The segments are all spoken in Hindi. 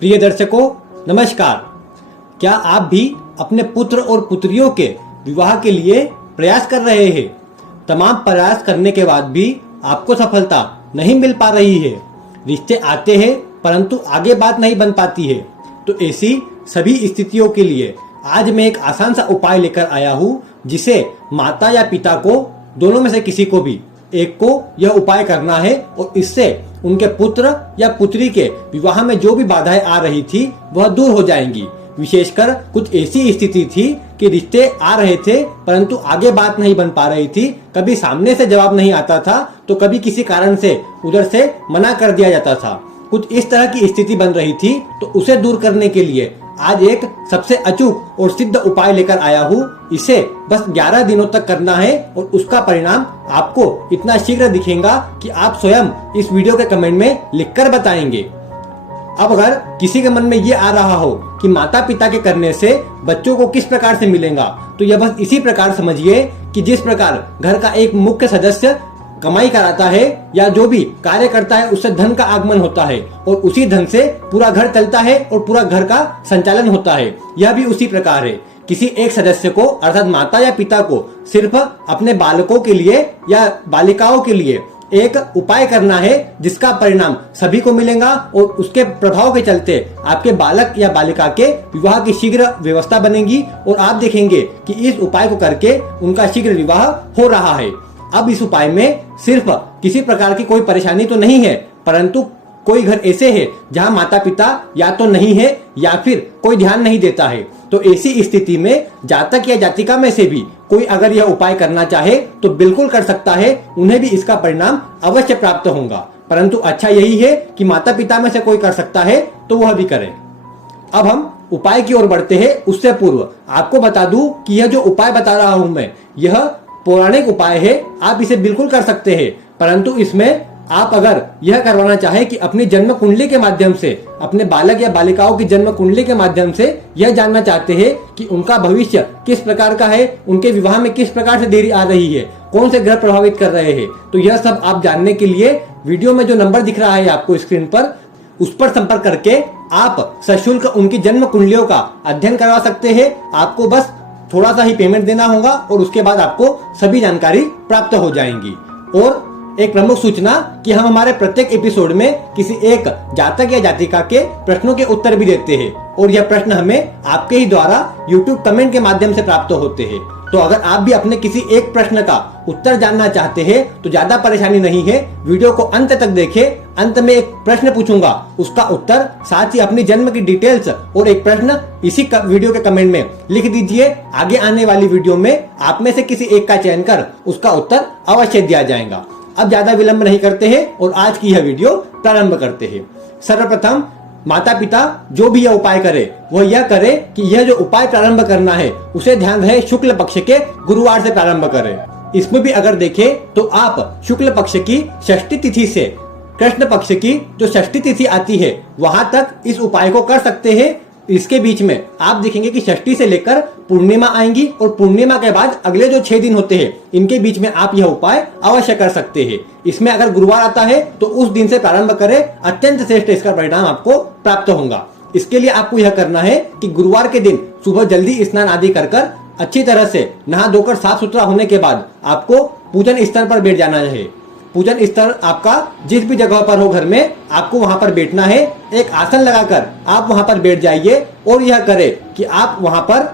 प्रिय दर्शकों, नमस्कार। क्या आप भी अपने पुत्र और पुत्रियों के विवाह के लिए प्रयास कर रहे हैं? तमाम प्रयास करने के बाद भी आपको सफलता नहीं मिल पा रही है। रिश्ते आते हैं परंतु आगे बात नहीं बन पाती है। तो ऐसी सभी स्थितियों के लिए आज मैं एक आसान सा उपाय लेकर आया हूँ, जिसे माता या पिता को, दोनों में से किसी को भी एक को यह उपाय करना है और इससे उनके पुत्र या पुत्री के विवाह में जो भी बाधाएं आ रही थी वह दूर हो जाएंगी। विशेषकर कुछ ऐसी स्थिति थी कि रिश्ते आ रहे थे परंतु आगे बात नहीं बन पा रही थी। कभी सामने से जवाब नहीं आता था तो कभी किसी कारण से उधर से मना कर दिया जाता था। कुछ इस तरह की स्थिति बन रही थी, तो उसे दूर करने के लिए आज एक सबसे अचूक और सिद्ध उपाय लेकर आया हूँ। इसे बस 11 दिनों तक करना है और उसका परिणाम आपको इतना शीघ्र दिखेगा कि आप स्वयं इस वीडियो के कमेंट में लिखकर बताएंगे। अब अगर किसी के मन में ये आ रहा हो कि माता पिता के करने से बच्चों को किस प्रकार से मिलेगा, तो यह बस इसी प्रकार समझिए कि जिस प्रकार घर का एक मुख्य सदस्य कमाई कराता है या जो भी कार्य करता है उससे धन का आगमन होता है और उसी धन से पूरा घर चलता है और पूरा घर का संचालन होता है। यह भी उसी प्रकार है। किसी एक सदस्य को अर्थात माता या पिता को सिर्फ अपने बालकों के लिए या बालिकाओं के लिए एक उपाय करना है जिसका परिणाम सभी को मिलेगा और उसके प्रभाव के चलते आपके बालक या बालिका के विवाह की शीघ्र व्यवस्था बनेगी और आप देखेंगे कि इस उपाय को करके उनका शीघ्र विवाह हो रहा है। अब इस उपाय में सिर्फ किसी प्रकार की कोई परेशानी तो नहीं है, परंतु कोई घर ऐसे है जहां माता पिता या तो नहीं है या फिर कोई ध्यान नहीं देता है। तो ऐसी स्थिति में जातक या जातिका में से भी कोई अगर यह उपाय करना चाहे तो बिल्कुल कर सकता है। उन्हें भी इसका परिणाम अवश्य प्राप्त होगा। परंतु अच्छा यही है कि माता पिता में से कोई कर सकता है तो वह भी करे। अब हम उपाय की ओर बढ़ते हैं। उससे पूर्व आपको बता दूं कि यह जो उपाय बता रहा हूं मैं, यह पौराणिक उपाय है। आप इसे बिल्कुल कर सकते हैं, परंतु इसमें आप अगर यह करवाना चाहे कि अपनी जन्म कुंडली के माध्यम से, अपने बालक या बालिकाओं की जन्म कुंडली के माध्यम से यह जानना चाहते हैं कि उनका भविष्य किस प्रकार का है, उनके विवाह में किस प्रकार से देरी आ रही है, कौन से ग्रह प्रभावित कर रहे हैं, तो यह सब आप जानने के लिए वीडियो में जो नंबर दिख रहा है आपको स्क्रीन पर, उस पर संपर्क करके आप सशुल्क उनकी जन्म कुंडलियों का अध्ययन करवा सकते हैं। आपको बस थोड़ा सा ही पेमेंट देना होगा और उसके बाद आपको सभी जानकारी प्राप्त हो जाएंगी। और एक प्रमुख सूचना कि हम हमारे प्रत्येक एपिसोड में किसी एक जातक या जातिका के प्रश्नों के उत्तर भी देते हैं और यह प्रश्न हमें आपके ही द्वारा YouTube कमेंट के माध्यम से प्राप्त होते हैं। तो अगर आप भी अपने किसी एक प्रश्न का उत्तर जानना चाहते हैं तो ज्यादा परेशानी नहीं है, वीडियो को अंत तक देखें। अंत में एक प्रश्न पूछूंगा, उसका उत्तर, साथ ही अपनी जन्म की डिटेल्स और एक प्रश्न इसी वीडियो के कमेंट में लिख दीजिए। आगे आने वाली वीडियो में आप में से किसी एक का चयन कर उसका उत्तर अवश्य दिया जाएगा। अब ज्यादा विलंब नहीं करते हैं और आज की यह वीडियो प्रारंभ करते हैं। सर्वप्रथम माता पिता जो भी यह उपाय करे वह यह करे कि यह जो उपाय प्रारंभ करना है उसे ध्यान रहे शुक्ल पक्ष के गुरुवार से प्रारंभ करें। इसमें भी अगर देखें तो आप शुक्ल पक्ष की षष्ठी तिथि से कृष्ण पक्ष की जो षष्ठी तिथि आती है वहां तक इस उपाय को कर सकते हैं। इसके बीच में आप देखेंगे कि षष्ठी से लेकर पूर्णिमा आएंगी और पूर्णिमा के बाद अगले जो 6 दिन होते हैं इनके बीच में आप यह उपाय अवश्य कर सकते हैं। इसमें अगर गुरुवार आता है तो उस दिन से प्रारंभ करें, अत्यंत श्रेष्ठ इसका परिणाम आपको प्राप्त होगा। इसके लिए आपको यह करना है कि गुरुवार के दिन सुबह जल्दी स्नान आदि कर अच्छी तरह से नहा धोकर साफ सुथरा होने के बाद आपको पूजन स्थल पर बैठ जाना है। पूजन स्थल आपका जिस भी जगह पर हो घर में, आपको वहां पर बैठना है। एक आसन लगाकर आप वहां पर बैठ जाइए और यह करें कि आप वहां पर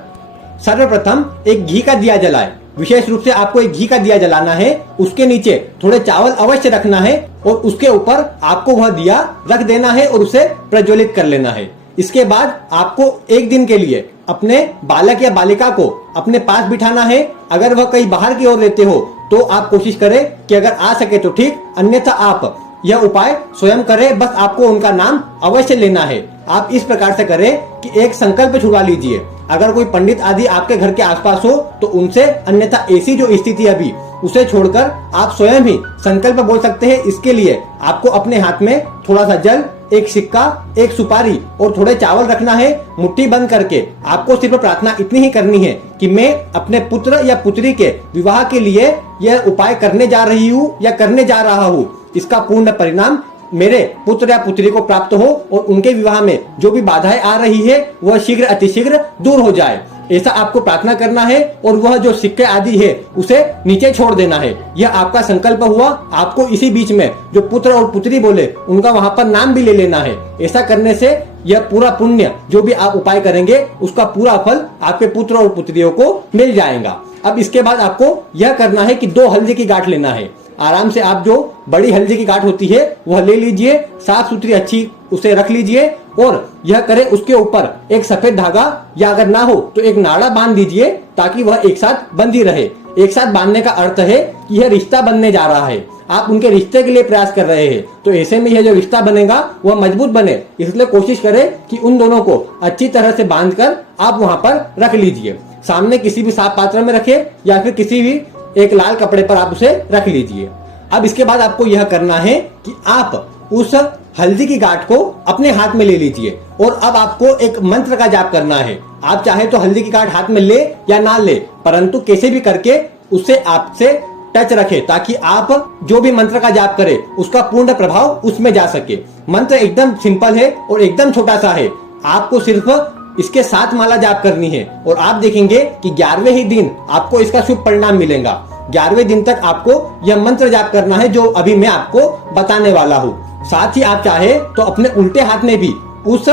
सर्वप्रथम एक घी का दिया जलाएं। विशेष रूप से आपको एक घी का दिया जलाना है। उसके नीचे थोड़े चावल अवश्य रखना है और उसके ऊपर आपको वह दिया रख देना है और उसे प्रज्वलित कर लेना है। इसके बाद आपको एक दिन के लिए अपने बालक या बालिका को अपने पास बिठाना है। अगर वह कहीं बाहर की ओर रहते हो तो आप कोशिश करें कि अगर आ सके तो ठीक, अन्यथा आप यह उपाय स्वयं करें। बस आपको उनका नाम अवश्य लेना है। आप इस प्रकार से करें कि एक संकल्प छुड़वा लीजिए। अगर कोई पंडित आदि आपके घर के आसपास हो तो उनसे, अन्यथा ऐसी जो स्थिति अभी उसे छोड़कर आप स्वयं ही संकल्प बोल सकते हैं। इसके लिए आपको अपने हाथ में थोड़ा सा जल, एक सिक्का, एक सुपारी और थोड़े चावल रखना है। मुट्ठी बंद करके आपको सिर्फ प्रार्थना इतनी ही करनी है कि मैं अपने पुत्र या पुत्री के विवाह के लिए यह उपाय करने जा रही हूँ या करने जा रहा हूँ। इसका पूर्ण परिणाम मेरे पुत्र या पुत्री को प्राप्त हो और उनके विवाह में जो भी बाधाएं आ रही है वह शीघ्र अतिशीघ्र दूर हो जाए। ऐसा आपको प्रार्थना करना है और वह जो सिक्के आदि है उसे नीचे छोड़ देना है। यह आपका संकल्प हुआ। आपको इसी बीच में जो पुत्र और पुत्री बोले उनका वहां पर नाम भी ले लेना है। ऐसा करने से यह पूरा पुण्य जो भी आप उपाय करेंगे उसका पूरा फल आपके पुत्र और पुत्रियों को मिल जाएगा। अब इसके बाद आपको यह करना है कि 2 हल्दी की गांठ लेना है। आराम से आप जो बड़ी हल्दी की गांठ होती है वह ले लीजिए, साफ सुथरी अच्छी उसे रख लीजिए और यह करें उसके ऊपर एक सफेद धागा या अगर ना हो तो एक नाड़ा बांध दीजिए ताकि वह एक साथ बंधी रहे। एक साथ बांधने का अर्थ है कि यह रिश्ता बनने जा रहा है, आप उनके रिश्ते के लिए प्रयास कर रहे हैं, तो ऐसे में यह जो रिश्ता बनेगा वह मजबूत बने। इसलिए कोशिश करें कि उन दोनों को अच्छी तरह से बांधकर आप वहां पर रख लीजिए। सामने किसी भी साफ पात्र में रखें या फिर किसी भी एक लाल कपड़े पर आप उसे रख लीजिए। अब इसके बाद आपको यह करना है कि आप उस हल्दी की गांठ को अपने हाथ में ले लीजिए और अब आपको एक मंत्र का जाप करना है। आप चाहे तो हल्दी की गांठ हाथ में ले या ना ले, परंतु कैसे भी करके उसे आपसे टच रखे ताकि आप जो भी मंत्र का जाप करें उसका पूर्ण प्रभाव उसमें जा सके। मंत्र एकदम सिंपल है और एकदम छोटा सा है। आपको सिर्फ इसके 7 माला जाप करनी है और आप देखेंगे कि 11वें ही दिन आपको इसका शुभ परिणाम मिलेगा। 11वें दिन तक आपको यह मंत्र जाप करना है जो अभी मैं आपको बताने वाला हूँ। साथ ही आप चाहे तो अपने उल्टे हाथ में भी उस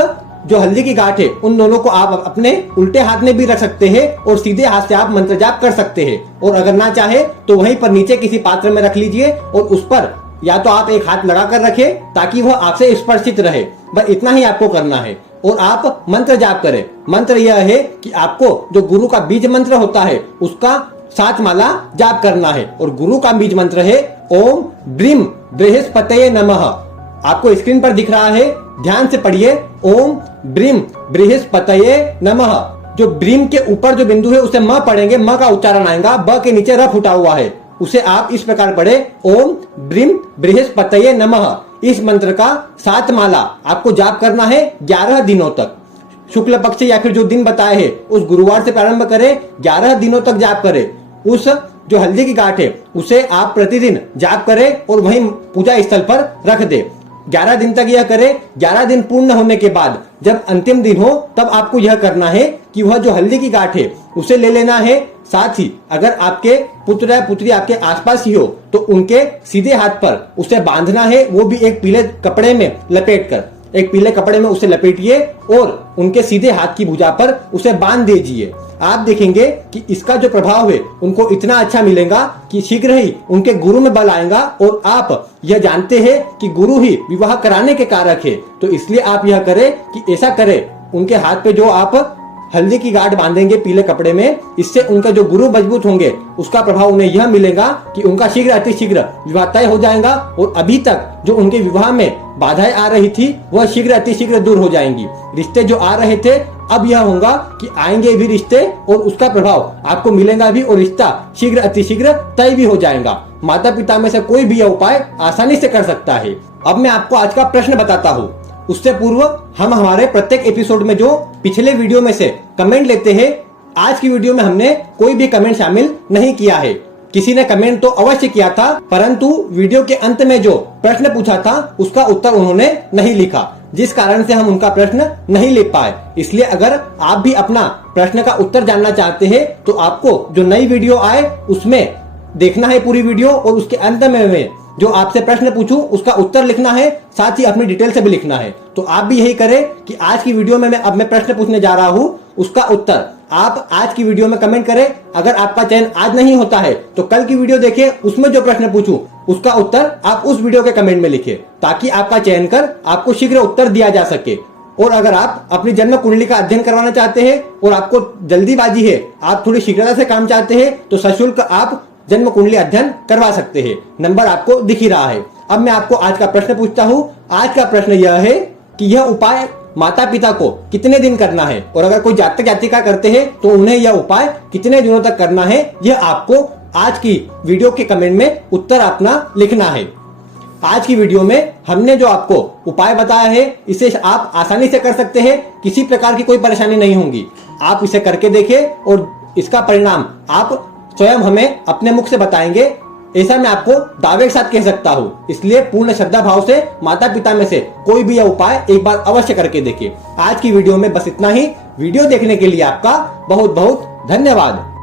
जो हल्दी की गांठ है उन दोनों को आप अपने उल्टे हाथ में भी रख सकते हैं और सीधे हाथ से आप मंत्र जाप कर सकते हैं। और अगर ना चाहे तो वहीं पर नीचे किसी पात्र में रख लीजिए और उस पर या तो आप एक हाथ लगा कर रखें ताकि वह आपसे स्पर्शित रहे। बस इतना ही आपको करना है और आप मंत्र जाप करें। मंत्र यह है कि आपको जो गुरु का बीज मंत्र होता है उसका 7 माला जाप करना है और गुरु का बीज मंत्र है ओम ब्रीम बृहस्पतये नमः। आपको स्क्रीन पर दिख रहा है, ध्यान से पढ़िए। ओम ब्रीम बृहस्पतये नमः। जो ब्रीम के ऊपर जो बिंदु है उसे म पढ़ेंगे, म का उच्चारण आएगा, ब के नीचे र फुटा हुआ है, उसे आप इस प्रकार पढ़े ओम ब्रीम बृहस्पतये नमः। इस मंत्र का 7 माला आपको जाप करना है 11 दिनों तक। शुक्ल पक्ष या फिर जो दिन बताए हैं उस गुरुवार से प्रारंभ करें, 11 दिनों तक जाप करें। उस जो हल्दी की गांठ है उसे आप प्रतिदिन जाप करें और वहीं पूजा स्थल पर रख दे। 11 दिन तक यह करें। 11 दिन पूर्ण होने के बाद जब अंतिम दिन हो तब आपको यह करना है कि वह जो हल्दी की गांठ है उसे ले लेना है। साथ ही अगर आपके पुत्र या पुत्री आपके आसपास ही हो तो उनके सीधे हाथ पर उसे बांधना है, वो भी एक पीले कपड़े में लपेट कर। एक पीले कपड़े में उसे लपेटिए और उनके सीधे हाथ की भुजा पर उसे बांध दीजिए। आप देखेंगे कि इसका जो प्रभाव है उनको इतना अच्छा मिलेगा कि शीघ्र ही उनके गुरु में बल आएगा। और आप यह जानते हैं कि गुरु ही विवाह कराने के कारक है, तो इसलिए आप यह करें कि ऐसा करें। उनके हाथ पे जो आप हल्दी की गांठ बांधेंगे पीले कपड़े में, इससे उनका जो गुरु मजबूत होंगे उसका प्रभाव उन्हें यह मिलेगा कि उनका शीघ्र अतिशीघ्र विवाह तय हो जाएगा और अभी तक जो उनके विवाह में बाधाएं आ रही थी वह शीघ्र अतिशीघ्र दूर हो जाएंगी। रिश्ते जो आ रहे थे अब यह होगा कि आएंगे भी रिश्ते और उसका प्रभाव आपको मिलेगा भी और रिश्ता शीघ्र अतिशीघ्र तय भी हो जाएगा। माता पिता में से कोई भी यह उपाय आसानी से कर सकता है। अब मैं आपको आज का प्रश्न बताता हूँ। उससे पूर्व हम हमारे प्रत्येक एपिसोड में जो पिछले वीडियो में से कमेंट लेते हैं, आज की वीडियो में हमने कोई भी कमेंट शामिल नहीं किया है। किसी ने कमेंट तो अवश्य किया था, परंतु वीडियो के अंत में जो प्रश्न पूछा था उसका उत्तर उन्होंने नहीं लिखा, जिस कारण से हम उनका प्रश्न नहीं ले पाए। इसलिए अगर आप भी अपना प्रश्न का उत्तर जानना चाहते हैं तो आपको जो नई वीडियो आए उसमें देखना है पूरी वीडियो और उसके अंत में जो आपसे प्रश्न पूछूं उसका उत्तर लिखना है, साथ ही अपनी डिटेल से भी लिखना है। तो आप भी यही करें कि आज की वीडियो में मैं प्रश्न पूछने जा रहा हूं, उसका उत्तर आप आज की वीडियो में कमेंट करें। अगर आपका चयन आज नहीं होता है तो कल की वीडियो देखें, उसमें जो प्रश्न पूछूं उसका उत्तर आप उस वीडियो के कमेंट में लिखें, ताकि आपका चयन कर आपको शीघ्र उत्तर दिया जा सके। और अगर आप अपनी जन्म कुंडली का अध्ययन करवाना चाहते हैं और आपको जल्दीबाजी है, आप थोड़ी शीघ्रता से काम चाहते हैं, तो सशुल्क आप जन्म कुंडली अध्ययन करवा सकते हैं। नंबर आपको दिख ही रहा है। अब मैं आपको आज का प्रश्न पूछता हूँ। आज का प्रश्न यह है कि यह उपाय माता पिता को कितने दिन करना है, और अगर कोई जातक जातिका करते हैं तो उन्हें यह उपाय कितने दिनों तक करना है, यह आपको आज की वीडियो के कमेंट में उत्तर अपना लिखना है। आज की वीडियो में हमने जो आपको उपाय बताया है इसे आप आसानी से कर सकते हैं, किसी प्रकार की कोई परेशानी नहीं होगी। आप इसे करके देखें और इसका परिणाम आप स्वयं हमें अपने मुख से बताएंगे। ऐसा मैं आपको दावे के साथ कह सकता हूँ। इसलिए पूर्ण श्रद्धा भाव से माता पिता में से कोई भी यह उपाय एक बार अवश्य करके देखिए। आज की वीडियो में बस इतना ही। वीडियो देखने के लिए आपका बहुत बहुत धन्यवाद।